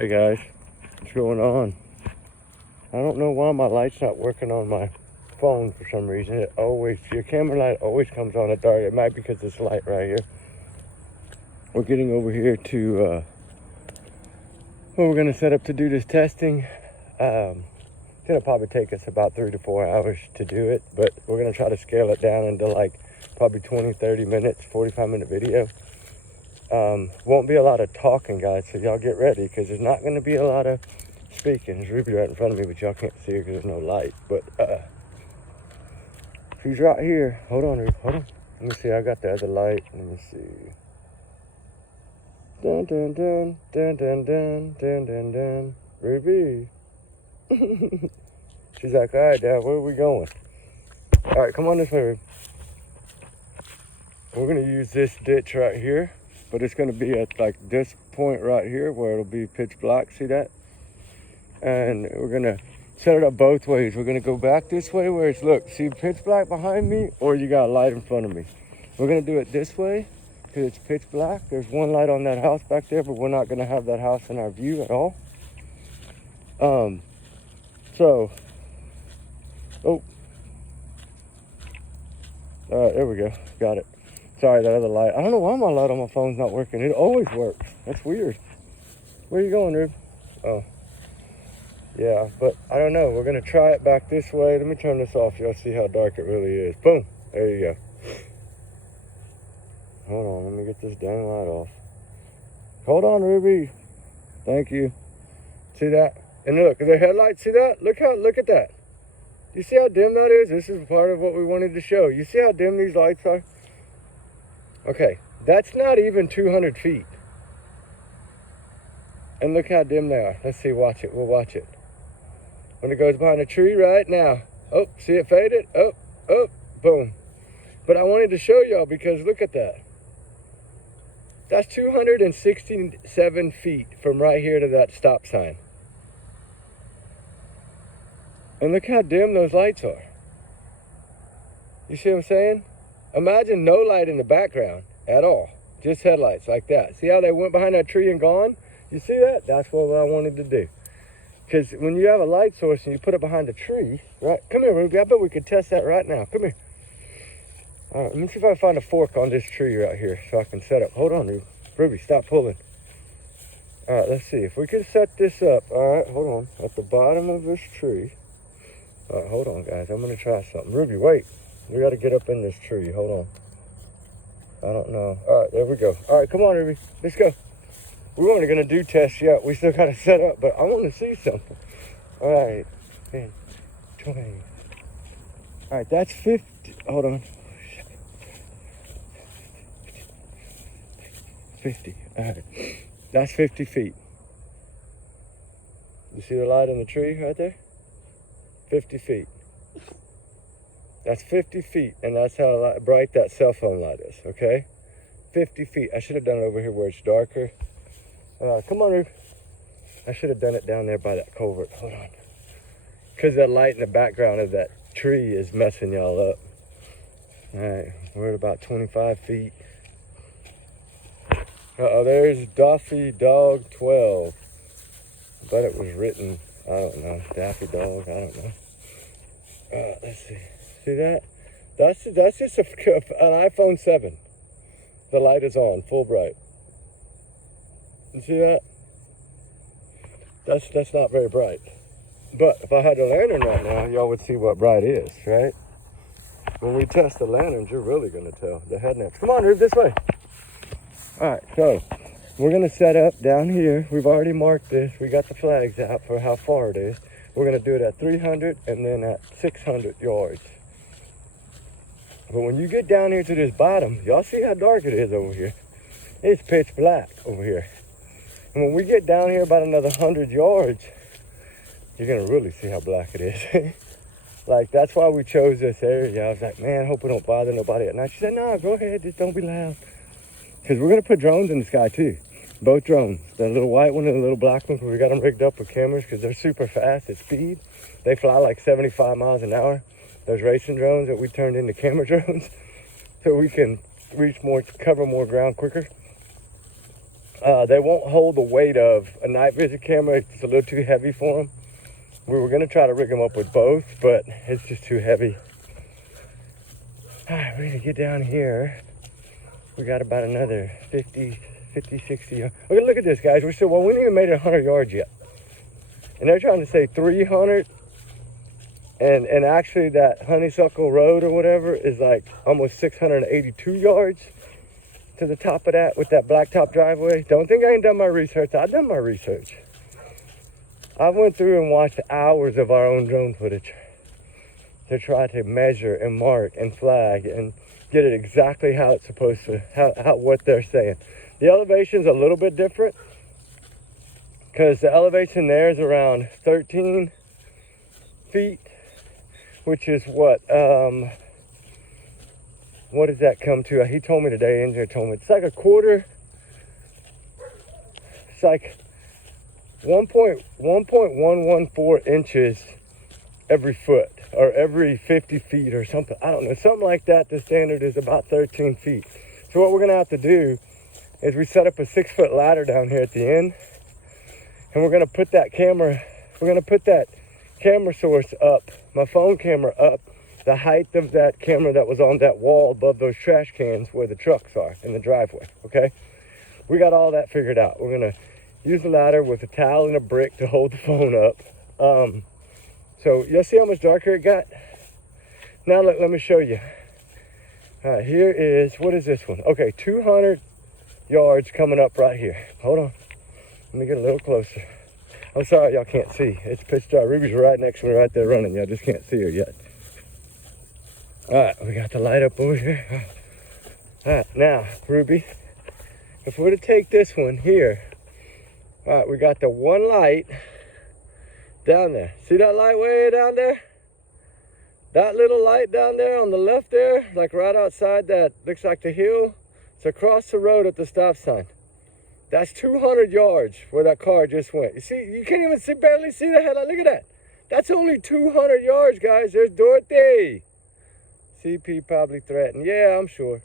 Hey guys, what's going on? I don't know why my light's not working on my phone for some reason. Your camera light always comes on at dark. It might be because this light right here. We're getting over here to where we're gonna set up to do this testing. It's gonna probably take us about 3 to 4 hours to do it, but we're gonna try to scale it down into like probably 20, 30 minutes, 45-minute video. Won't be a lot of talking, guys, so y'all get ready, because there's not going to be a lot of speaking. There's Ruby right in front of me, but y'all can't see her because there's no light. But she's right here. Hold on, Ruby. Hold on. Let me see. I got the other light. Let me see. Dun dun dun dun dun dun dun dun dun. Ruby. She's like, all right, Dad, where are we going? All right, come on this way, Ruby. We're going to use this ditch right here. But it's going to be at like this point right here where it'll be pitch black. See that? And we're going to set it up both ways. We're going to go back this way where it's, look, see pitch black behind me, or you got a light in front of me. We're going to do it this way because it's pitch black. There's one light on that house back there, but we're not going to have that house in our view at all. Oh, all right, there we go. Got it. Sorry, that other light. I don't know why my light on my phone's not working. It always works. That's weird. Where are you going, Rube? Oh. Yeah, but I don't know. We're going to try it back this way. Let me turn this off. Y'all see how dark it really is. Boom. There you go. Hold on. Let me get this dang light off. Hold on, Ruby. Thank you. See that? And look, the headlights, see that? Look at that. You see how dim that is? This is part of what we wanted to show. You see how dim these lights are? Okay, that's not even 200 feet. And look how dim they are. Let's see, watch it. We'll watch it. When it goes behind a tree right now. Oh, see it faded? Oh, boom. But I wanted to show y'all because look at that. That's 267 feet from right here to that stop sign. And look how dim those lights are. You see what I'm saying? Imagine no light in the background at all. Just headlights like that. See how they went behind that tree and gone? You see that? That's what I wanted to do. Because when you have a light source and you put it behind a tree, right? Come here, Ruby. I bet we could test that right now. Come here. All right, let me see if I can find a fork on this tree right here so I can set up. Hold on, Ruby. Ruby, stop pulling. All right, let's see. If we can set this up. All right, hold on. At the bottom of this tree. All right, hold on, guys. I'm going to try something. Ruby, wait. We got to get up in this tree. Hold on. I don't know. All right, there we go. All right, come on, Ruby. Let's go. We weren't going to do tests yet. We still got to set up, but I want to see something. All right. 10, 20. All right, that's 50. Hold on. 50. All right. That's 50 feet. You see the light in the tree right there? 50 feet. That's 50 feet, and that's how bright that cell phone light is, okay? 50 feet. I should have done it over here where it's darker. Come on, Ruth. I should have done it down there by that culvert. Hold on. Because that light in the background of that tree is messing y'all up. All right, we're at about 25 feet. There's Daffy Dog 12. I bet it was written, I don't know, Daffy Dog, I don't know. Let's see. See that? That's just an iPhone 7. The light is on, full bright. You see that? That's not very bright. But if I had the lantern right now, y'all would see what bright is, right? When we test the lanterns, you're really going to tell. The headlamps. Come on, move this way. All right, so we're going to set up down here. We've already marked this. We got the flags out for how far it is. We're going to do it at 300 and then at 600 yards. But when you get down here to this bottom, y'all see how dark it is over here. It's pitch black over here. And when we get down here about another 100 yards, you're going to really see how black it is. Like, that's why we chose this area. I was like, man, I hope we don't bother nobody at night. She said, no, go ahead, just don't be loud. Because we're going to put drones in the sky, too. Both drones. The little white one and the little black one, we got them rigged up with cameras because they're super fast at speed. They fly like 75 miles an hour. Those racing drones that we turned into camera drones so we can reach more, cover more ground quicker. They won't hold the weight of a night vision camera. It's a little too heavy for them. We were going to try to rig them up with both, but it's just too heavy. All right, we're going to get down here. We got about another 50, 60 yards. Okay, look at this, guys. We ain't even made it 100 yards yet. And they're trying to say 300. And actually that Honeysuckle Road or whatever is like almost 682 yards to the top of that with that blacktop driveway. Don't think I ain't done my research. I've done my research. I went through and watched hours of our own drone footage to try to measure and mark and flag and get it exactly how it's supposed to, how what they're saying. The elevation's a little bit different because the elevation there is around 13 feet, which is what does that come to? He told me today, engineer told me, it's like a quarter, it's like 1.114 inches every foot or every 50 feet or something. I don't know, something like that. The standard is about 13 feet. So what we're gonna have to do is we set up a 6-foot ladder down here at the end, and we're gonna put that camera source up, my phone camera up, the height of that camera that was on that wall above those trash cans where the trucks are in the driveway, okay? We got all that figured out. We're gonna use the ladder with a towel and a brick to hold the phone up. So you'll see how much darker it got? Now let me show you. All right, here is, what is this one? Okay, 200 yards coming up right here. Hold on, let me get a little closer. I'm sorry y'all can't see. It's pitch dark. Ruby's right next to me right there running. Y'all just can't see her yet. All right, we got the light up over here. All right, now, Ruby, if we were to take this one here, all right, we got the one light down there. See that light way down there? That little light down there on the left there, like right outside that, looks like the hill. It's across the road at the stop sign. That's 200 yards where that car just went. You see, you can't even barely see the headlight. Look at that. That's only 200 yards, guys. There's Dorothy. CP probably threatened. Yeah, I'm sure.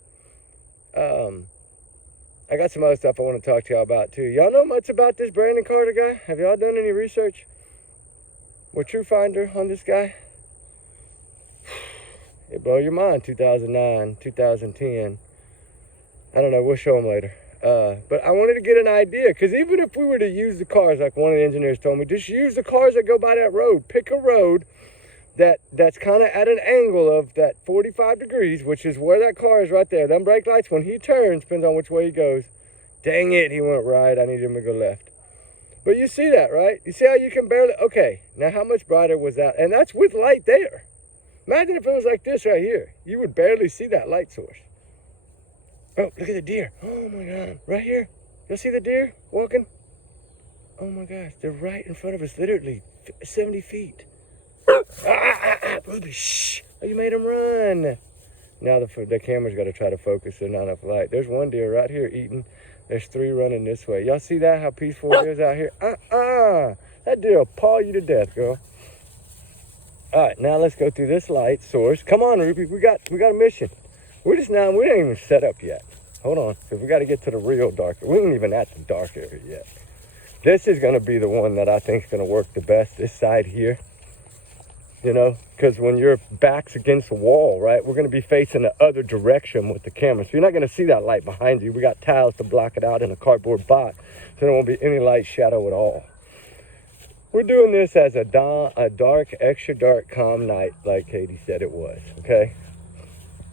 I got some other stuff I want to talk to y'all about too. Y'all know much about this Brandon Carter guy? Have y'all done any research with TrueFinder on this guy? It blow your mind. 2009, 2010. I don't know. We'll show them later. But I wanted to get an idea, because even if we were to use the cars, like one of the engineers told me, just use the cars that go by that road. Pick a road that's kind of at an angle of that 45 degrees, which is where that car is right there. Them brake lights, when he turns, depends on which way he goes. Dang it, he went right. I need him to go left. But you see that, right? You see how you can barely... Okay, now how much brighter was that? And that's with light there. Imagine if it was like this right here. You would barely see that light source. Oh, look at the deer. Oh my God, right here. You'll see the deer walking? Oh my gosh, they're right in front of us, literally 70 feet. Ruby, shh. Oh, you made them run. Now the camera's got to try to focus. There's not enough light. There's one deer right here eating. There's 3 running this way. Y'all see that? How peaceful it is out here? That deer will paw you to death, girl. All right, now let's go through this light source. Come on, Ruby. We got a mission. We ain't even set up yet. Hold on, because we got to get to the real dark. We ain't even at the dark area yet. This is going to be the one that I think is going to work the best, this side here. You know, because when your back's against the wall, right, we're going to be facing the other direction with the camera. So you're not going to see that light behind you. We got tiles to block it out in a cardboard box, so there won't be any light shadow at all. We're doing this as a dark, extra dark, calm night, like Katie said it was, okay?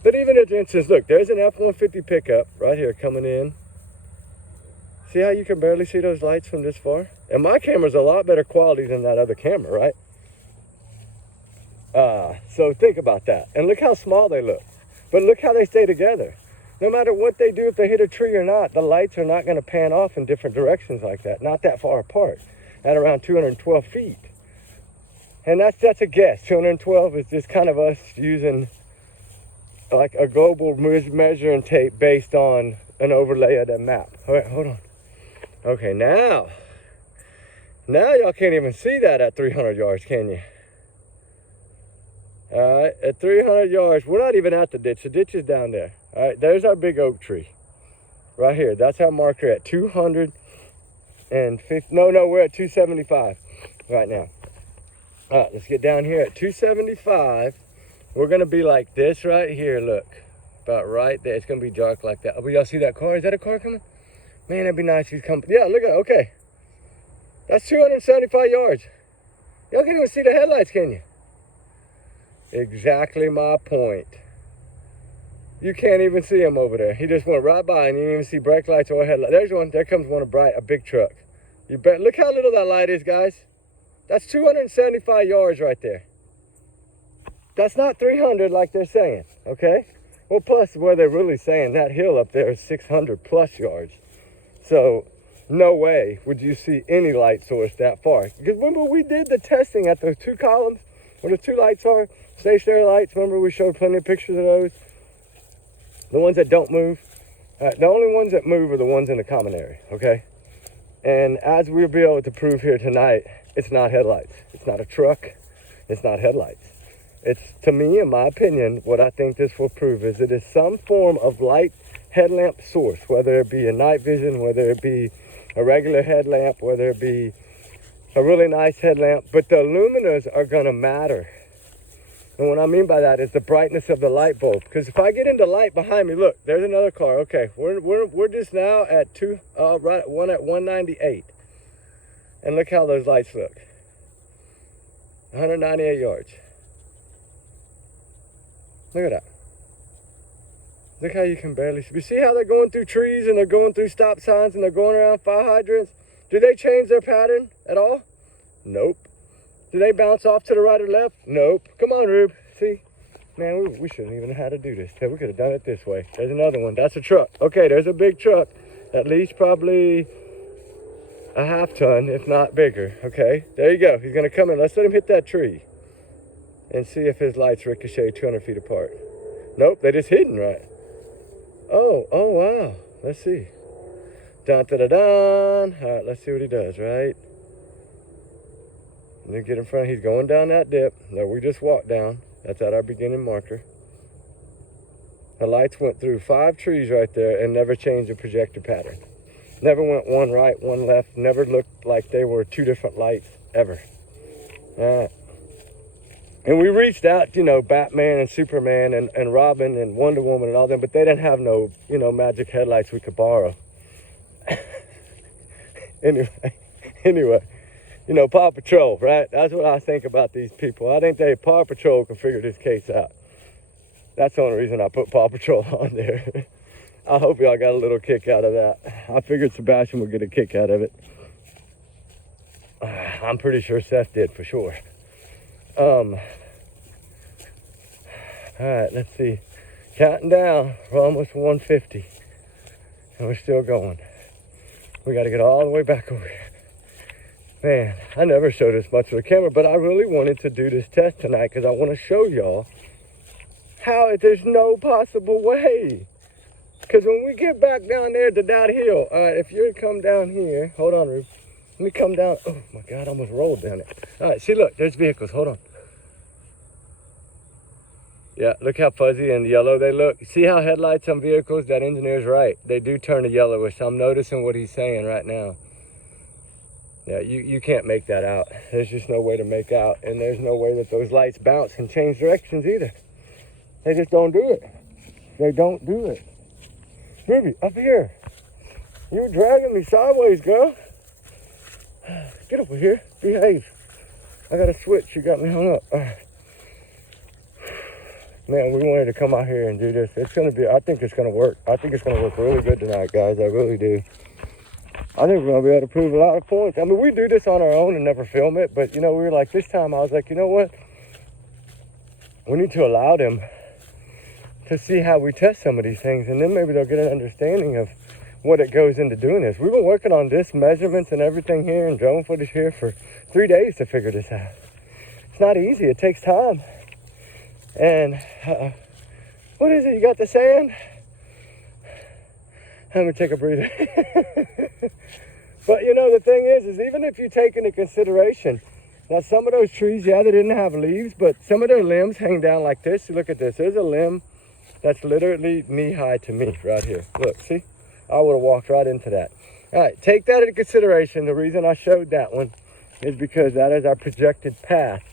But even at the instance, look, there's an F-150 pickup right here coming in. See how you can barely see those lights from this far? And my camera's a lot better quality than that other camera, right? So think about that. And look how small they look. But look how they stay together. No matter what they do, if they hit a tree or not, the lights are not going to pan off in different directions like that. Not that far apart, at around 212 feet. And that's a guess. 212 is just kind of us using like a global measuring tape based on an overlay of that map. All right, hold on. Okay, now y'all can't even see that at 300 yards, can you? All right, at 300 yards, we're not even at the ditch. The ditch is down there. All right, there's our big oak tree. Right here. That's our marker at 250. No, we're at 275 right now. All right, let's get down here at 275. We're going to be like this right here. Look, about right there. It's going to be dark like that. Oh, y'all see that car? Is that a car coming? Man, that'd be nice if he's coming. Yeah, look at it. Okay. That's 275 yards. Y'all can't even see the headlights, can you? Exactly my point. You can't even see him over there. He just went right by and you didn't even see brake lights or headlights. There's one. There comes one, a big truck. You bet. Look how little that light is, guys. That's 275 yards right there. That's not 300 like they're saying, okay? Well, plus where they're really saying that hill up there is 600 plus yards. So no way would you see any light source that far. Because remember we did the testing at those 2 columns where the 2 lights are, stationary lights. Remember we showed plenty of pictures of those? The ones that don't move. The only ones that move are the ones in the common area, okay? And as we'll be able to prove here tonight, it's not headlights. It's not a truck. It's not headlights. It's, to me, in my opinion, what I think this will prove is it is some form of light headlamp source, whether it be a night vision, whether it be a regular headlamp, whether it be a really nice headlamp, but the luminas are going to matter. And what I mean by that is the brightness of the light bulb. Because if I get into light behind me, look, there's another car. Okay, we're just now at one at 198. And look how those lights look. 198 yards. Look at that. Look how you can barely see. You see how they're going through trees and they're going through stop signs and they're going around fire hydrants? Do they change their pattern at all? Nope. Do they bounce off to the right or left? Nope. Come on, Rube. See? Man, we shouldn't even have had to do this. We could have done it this way. There's another one. That's a truck. Okay, there's a big truck. At least probably a half ton, if not bigger. Okay, there you go. He's going to come in. Let's let him hit that tree and see if his lights ricochet 200 feet apart. Nope, they just hidden right. Oh, wow. Let's see. Dun, da, da, dun. All right, let's see what he does, right? And then get in front. He's going down that dip. Now we just walked down. That's at our beginning marker. The lights went through 5 trees right there and never changed the projector pattern. Never went one right, one left. Never looked like they were 2 different lights, ever. All right. And we reached out, Batman and Superman and Robin and Wonder Woman and all them, but they didn't have no, magic headlights we could borrow. Anyway. Paw Patrol, right? That's what I think about these people. I think Paw Patrol can figure this case out. That's the only reason I put Paw Patrol on there. I hope y'all got a little kick out of that. I figured Sebastian would get a kick out of it. I'm pretty sure Seth did for sure. All right, let's see. Counting down. We're almost 150. And we're still going. We got to get all the way back over here. Man, I never showed this much of the camera, but I really wanted to do this test tonight because I want to show y'all how there's no possible way. Because when we get back down there to that hill, all right, if you come down here, hold on, Rube. Let me come down. Oh, my God, I almost rolled down it. All right, see, look, there's vehicles. Hold on. Yeah, look how fuzzy and yellow they look. See how headlights on vehicles, that engineer's right. They do turn to yellowish. I'm noticing what he's saying right now. Yeah, you can't make that out. There's just no way to make out. And there's no way that those lights bounce and change directions either. They just don't do it. They don't do it. Ruby, up here. You're dragging me sideways, girl. Get over here. Behave. I got a switch. You got me hung up. Man, we wanted to come out here and do this. I think it's going to work. I think it's going to work really good tonight, guys. I really do. I think we're going to be able to prove a lot of points. I mean, we do this on our own and never film it. But, we were like, this time I was like, you know what? We need to allow them to see how we test some of these things. And then maybe they'll get an understanding of what it goes into doing this. We've been working on this, measurements and everything here and drone footage here for 3 days to figure this out. It's not easy. It takes time. And what is it? You got the sand? Let me take a breather. But the thing is even if you take into consideration, now some of those trees, yeah, they didn't have leaves, but some of their limbs hang down like this. Look at this. There's a limb that's literally knee high to me right here. Look, see? I would have walked right into that. All right, take that into consideration. The reason I showed that one is because that is our projected path.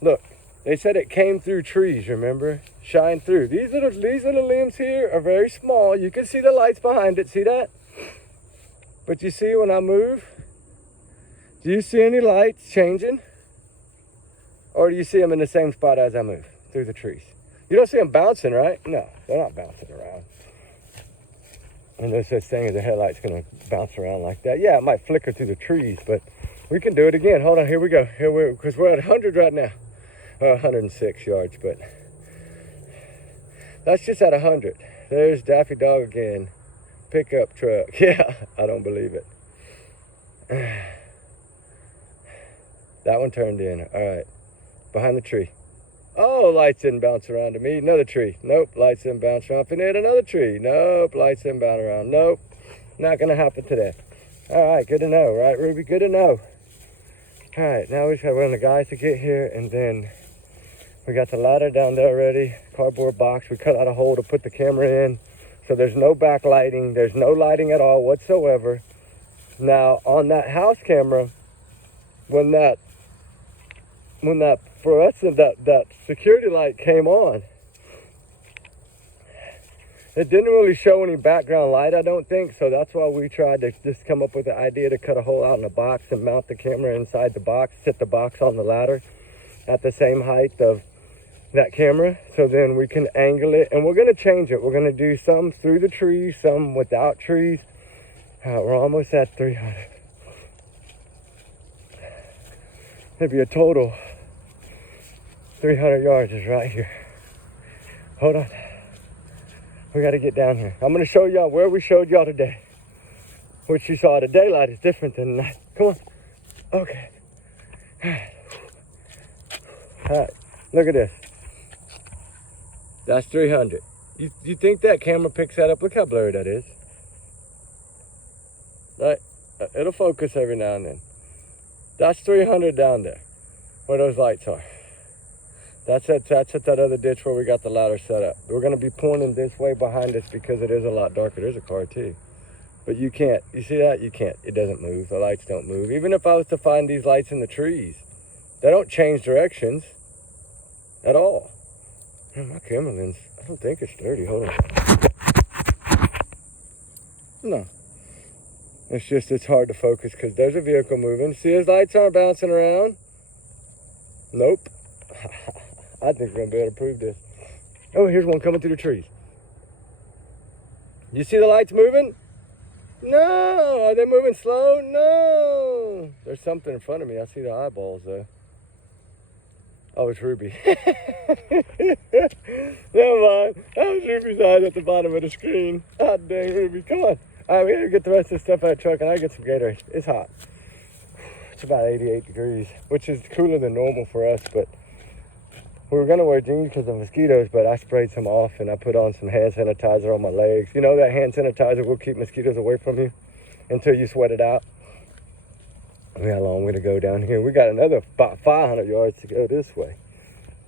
Look, they said it came through trees, remember? Shine through. These little limbs here are very small. You can see the lights behind it. See that? But you see when I move, do you see any lights changing? Or do you see them in the same spot as I move through the trees? You don't see them bouncing, right? No, they're not bouncing around. And there's such thing as a headlight's gonna bounce around like that. Yeah, it might flicker through the trees, but we can do it again. Hold on, here we go. Because we're at 100 right now. 106 yards, but that's just at 100. There's Daffy Dog again. Pickup truck. Yeah, I don't believe it. That one turned in. All right, behind the tree. Oh, lights didn't bounce around to me. Another tree. Nope, lights didn't bounce around. Finna hit another tree. Nope, lights didn't bounce around. Nope, not gonna happen today. All right, good to know, right, Ruby? Good to know. All right, now we just gotta wait on the guys to get here, and then we got the ladder down there already. Cardboard box. We cut out a hole to put the camera in, so there's no backlighting. There's no lighting at all whatsoever. Now on that house camera, when that fluorescent, that security light came on, it didn't really show any background light, I don't think. So that's why we tried to just come up with the idea to cut a hole out in the box and mount the camera inside the box, sit the box on the ladder at the same height of that camera, so then we can angle it. And we're going to change it. We're going to do some through the trees, some without trees. We're almost at 300. Maybe a total 300 yards is right here. Hold on. We got to get down here. I'm going to show y'all where we showed y'all today. What you saw the daylight is different than the night. Come on. Okay. All right. Look at this. That's 300. You think that camera picks that up? Look how blurry that is. Right? It'll focus every now and then. That's 300 down there, where those lights are. That's at that other ditch where we got the ladder set up. We're going to be pointing this way behind us because it is a lot darker. There's a car too. But you can't. You see that? You can't. It doesn't move. The lights don't move. Even if I was to find these lights in the trees, they don't change directions at all. Man, my camera lens, I don't think it's dirty. Hold on. No. It's just, it's hard to focus because there's a vehicle moving. See, his lights aren't bouncing around. Nope. I think we're going to be able to prove this. Oh, here's one coming through the trees. You see the lights moving? No. Are they moving slow? No. There's something in front of me. I see the eyeballs, though. Oh, it's Ruby. Never mind. That was Ruby's eyes at the bottom of the screen. God dang, Ruby. Come on. All right, we gotta get the rest of the stuff out of the truck, and I get some Gatorade. It's hot. It's about 88 degrees, which is cooler than normal for us, but we were gonna wear jeans because of mosquitoes, but I sprayed some off, and I put on some hand sanitizer on my legs. You know that hand sanitizer will keep mosquitoes away from you until you sweat it out. We got a long way to go down here. We got another about 500 yards to go this way.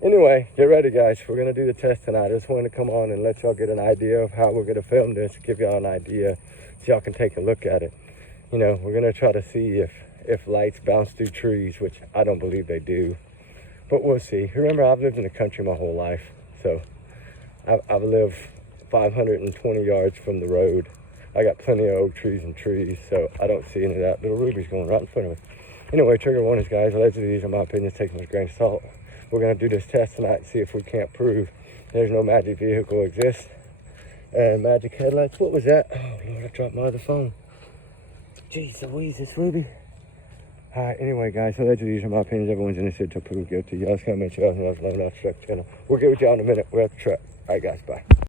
Anyway, get ready, guys. We're going to do the test tonight. I just wanted to come on and let y'all get an idea of how we're going to film this, give y'all an idea so y'all can take a look at it. You know, we're going to try to see if lights bounce through trees, which I don't believe they do. But we'll see. Remember, I've lived in the country my whole life. So I've lived 520 yards from the road. I got plenty of oak trees and trees, so I don't see any of that. Little Ruby's going right in front of me. Anyway, trigger warnings, guys. Allegedly, these are my opinions. Take them with a grain of salt. We're going to do this test tonight and see if we can't prove there's no magic vehicle exists. And magic headlights. What was that? Oh, Lord, I dropped my other phone. Jeez Louise, it's Ruby. All right, anyway, guys, allegedly, these are my opinions. Everyone's innocent to prove guilty. Y'all's comment, y'all, and I was loving our truck channel. We'll get with y'all in a minute. We're at the truck. All right, guys, bye.